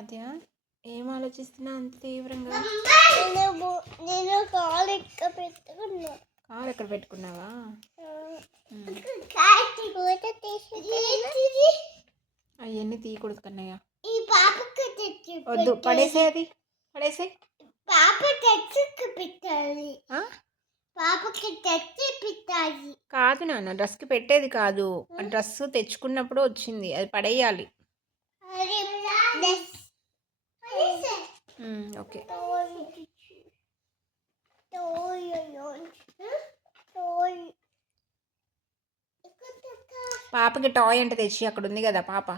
అదే ఏం ఆలోచిస్తున్నా అంత తీవ్రంగా? నేను కాలు ఎక్క పెట్టుకున్నా? కాలు ఎక్కడ పెట్టుకున్నావా? అవన్నీ తీయకూడదు కన్నయ్య ఈ పాపకి తెచ్చి వద్దు పడేసే అది పడేసే పాప పెట్టాలి. పాపకి తెచ్చి పెట్టాలి. కాదు నాన్న డ్రెస్కి పెట్టేది కాదు. డ్రెస్ తెచ్చుకున్నప్పుడు వచ్చింది అది పడేయాలి. ఉమ్, ఓకే పాపకి టాయ్ అంటే తెచ్చి అక్కడ ఉంది కదా పాప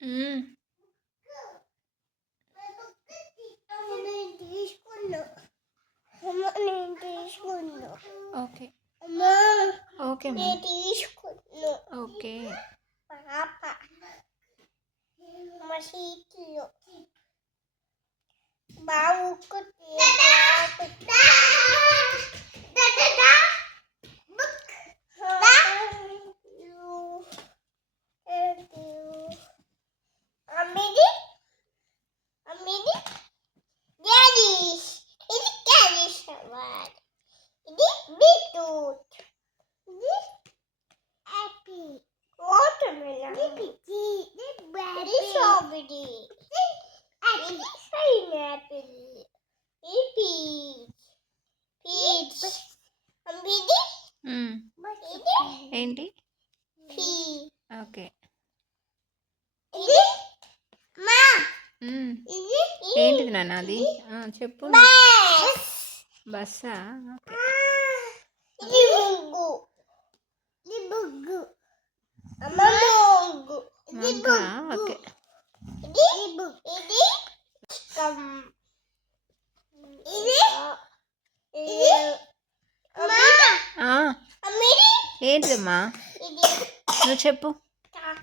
Mm. ఓకే అమ్మా. నేను తీసుకున్నా ఓకే పాప మా సీట్లో బాబు అమ్మిది అమ్మిది డాడీస్ ఇది క్యాలీస్ అవార్డ్ ఇది బీట్రూట్ ఇది యాపిల్ వాటర్మెలన్ ఇది ఇది స్ట్రాబెర్రీ ఇది ఇది పీచ్ పీచ్ ఇది ఏంటి? ఓకే ఇది మా ఇది ఏంటిది నాన్న అది? ఆ, చెప్పు. బస్ బస్సా? ముగ్గు ముగ్గు ముగ్గు ఇది ఇంకా ముగ్గు ఓకే ఇది ఇది కమ్ ఇది ఇది అమ్మా ఆ, అమ్మిది ఏంటిదమ్మా ఇది నువ్వు చెప్పు టాక్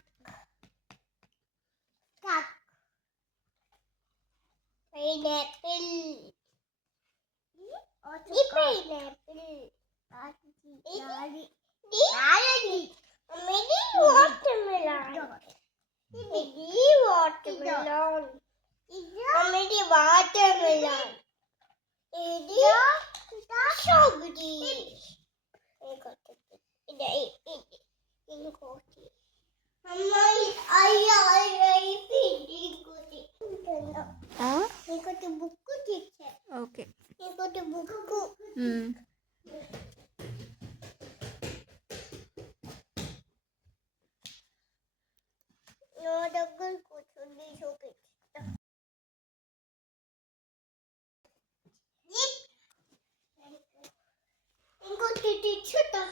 టాక్ పైనాపిల్ ఇది పైనాపిల్ ఇది ఇది అమ్మిది వాటర్మెలన్ ఇది వాటర్మెలన్ అమ్మిది వాటర్మెలన్ ఇది స్ట్రాబెర్రీ ఇంకోటి ఇది ఇది ఇంకోటి అమ్మాయి అయ్యో అయ్యో ఇది ఇంకోటి ఆ, ఇంకోటి బుక్ తెచ్చా ఓకే ఇంకోటి బుక్ ఉమ్, నా దగ్గర కూర్చుంది చూపిస్తా ఇంకోటి తెచ్చుతా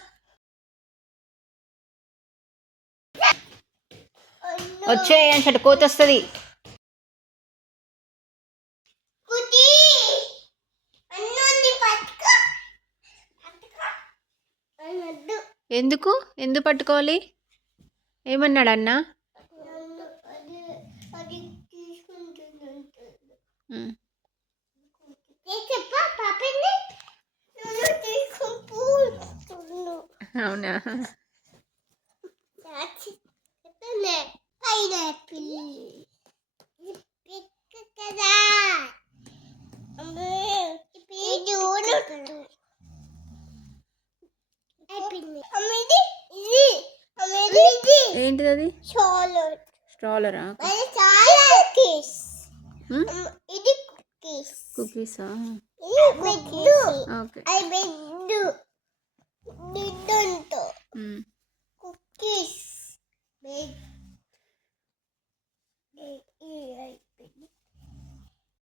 వచ్చే అంటే కోత వస్తుంది కుటి అన్నోంది పట్టుకో. పట్టుకో. అన్నద్దు. ఎందుకు? ఎందుకు పట్టుకోవాలి? ఏమన్నాడు అన్న? అవునా? పైనాపిల్ పిక్ కదా ఏంటిది అది స్ట్రాలరా. కుకీస్ ఇది కుకీస్. కుకీసా? ఓకే. అది 哎哎。